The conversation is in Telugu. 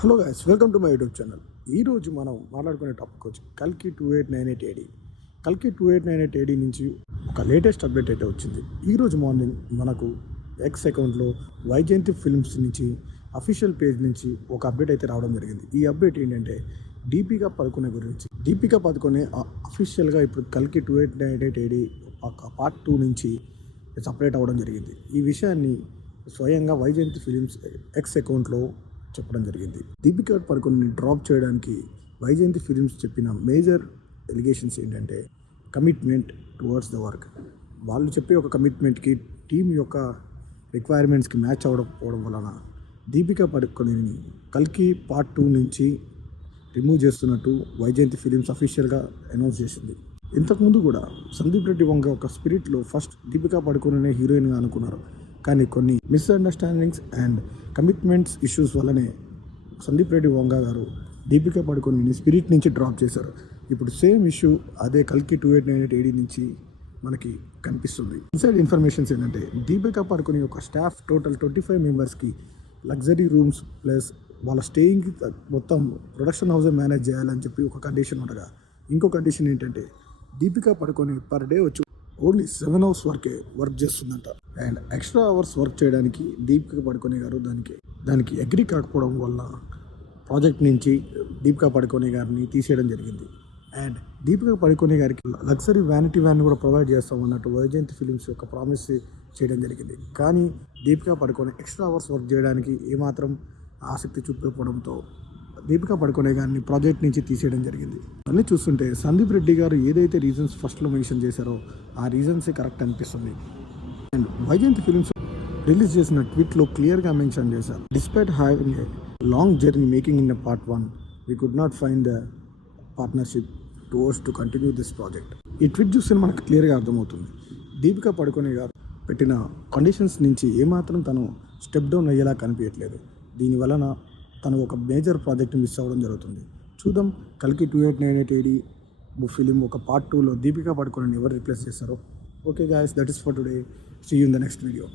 Hello guys, welcome to my YouTube channel. ఈరోజు మనం మాట్లాడుకునే టాపిక్ వచ్చి కల్కి 2898 AD. కల్కి 2898 AD నుంచి ఒక లేటెస్ట్ అప్డేట్ అయితే వచ్చింది. ఈరోజు మార్నింగ్ మనకు ఎక్స్ అకౌంట్లో వైజయంతి ఫిల్మ్స్ నుంచి అఫీషియల్ పేజ్ నుంచి ఒక అప్డేట్ అయితే రావడం జరిగింది. ఈ అప్డేట్ ఏంటంటే దీపికా పదుకొనే గురించి. దీపికా పదుకొనే అఫీషియల్గా ఇప్పుడు కల్కి 2898 AD ఒక పార్ట్ 2 నుంచి సపరేట్ అవ్వడం జరిగింది. ఈ విషయాన్ని స్వయంగా వైజయంతి ఫిలిమ్స్ ఎక్స్ అకౌంట్లో చెప్పడం జరిగింది. దీపికా పదుకొనెని డ్రాప్ చేయడానికి వైజయంతి ఫిలిమ్స్ చెప్పిన మేజర్ ఎలిగేషన్స్ ఏంటంటే కమిట్మెంట్ టువర్డ్స్ ద వర్క్. వాళ్ళు చెప్పే ఒక కమిట్మెంట్కి టీం యొక్క రిక్వైర్మెంట్స్కి మ్యాచ్ అవ్వకపోవడం వలన దీపికా పదుకొనెని కల్కి పార్ట్ 2 నుంచి రిమూవ్ చేస్తున్నట్టు వైజయంతి ఫిలిమ్స్ అఫీషియల్గా అనౌన్స్ చేసింది. ఇంతకుముందు కూడా సందీప్ రెడ్డి వంగ ఒక స్పిరిట్లో ఫస్ట్ దీపికా పదుకొనెనే హీరోయిన్గా అనుకున్నారు. కానీ కొన్ని మిస్అండర్స్టాండింగ్స్ అండ్ కమిట్మెంట్స్ ఇష్యూస్ వల్లనే సందీప్ రెడ్డి వంగ గారు దీపికా పదుకొనెని స్పిరిట్ నుంచి డ్రాప్ చేశారు. ఇప్పుడు సేమ్ ఇష్యూ అదే కల్కి 2898 AD నుంచి మనకి కనిపిస్తుంది. ఇన్సైడ్ ఇన్ఫర్మేషన్స్ ఏంటంటే దీపికా పదుకొనె యొక్క స్టాఫ్ టోటల్ 25 మెంబర్స్కి లగ్జరీ రూమ్స్ ప్లస్ వాళ్ళ స్టేయింగ్కి మొత్తం ప్రొడక్షన్ హౌస్ మేనేజ్ చేయాలని చెప్పి ఒక కండిషన్ ఉండగా, ఇంకో కండిషన్ ఏంటంటే దీపికా పదుకొనె పర్ డే వచ్చి ఓన్లీ 7 hours వర్క్ చేస్తుందంట. అండ్ ఎక్స్ట్రా అవర్స్ వర్క్ చేయడానికి దీపికా పదుకొనె గారు దానికి అగ్రీ కాకపోవడం వల్ల ప్రాజెక్ట్ నుంచి దీపికా పదుకొనె గారిని తీసేయడం జరిగింది. అండ్ దీపికా పదుకొనె గారికి లగ్జరీ వ్యానిటీ వ్యాన్ కూడా ప్రొవైడ్ చేస్తామన్నట్టు వైజయంతి ఫిలిమ్స్ యొక్క ప్రామిస్ చేయడం జరిగింది. కానీ Deepika Padukone extra hours work చేయడానికి ఏమాత్రం ఆసక్తి చూపకపోవడంతో దీపికా పదుకొనె గారిని ప్రాజెక్ట్ నుంచి తీసేయడం జరిగింది. అన్నీ చూస్తుంటే సందీప్ రెడ్డి గారు ఏదైతే రీజన్స్ ఫస్ట్లో మెన్షన్ చేశారో ఆ రీజన్సే కరెక్ట్ అనిపిస్తుంది. అండ్ వైజయంతి ఫిలిమ్స్ రిలీజ్ చేసిన ట్వీట్లో క్లియర్గా మెన్షన్ చేశారు, despite having a long journey making in part 1 we could not find the partnership towards to continue this project. ఈ ట్వీట్ చూస్తే మనకు క్లియర్గా అర్థమవుతుంది దీపికా పదుకొనె గారు పెట్టిన కండిషన్స్ నుంచి ఏమాత్రం తను స్టెప్ డౌన్ అయ్యేలా కనిపించట్లేదు. దీనివలన తను ఒక మేజర్ ప్రాజెక్ట్ మిస్ అవ్వడం జరుగుతుంది. చూద్దాం కల్కి 2898 AD ఫిలిం ఒక పార్ట్ 2లో దీపికా పదుకొనెని ఎవరు రిప్లేస్ చేస్తారో. Okay guys, that is for today. See you in the next video.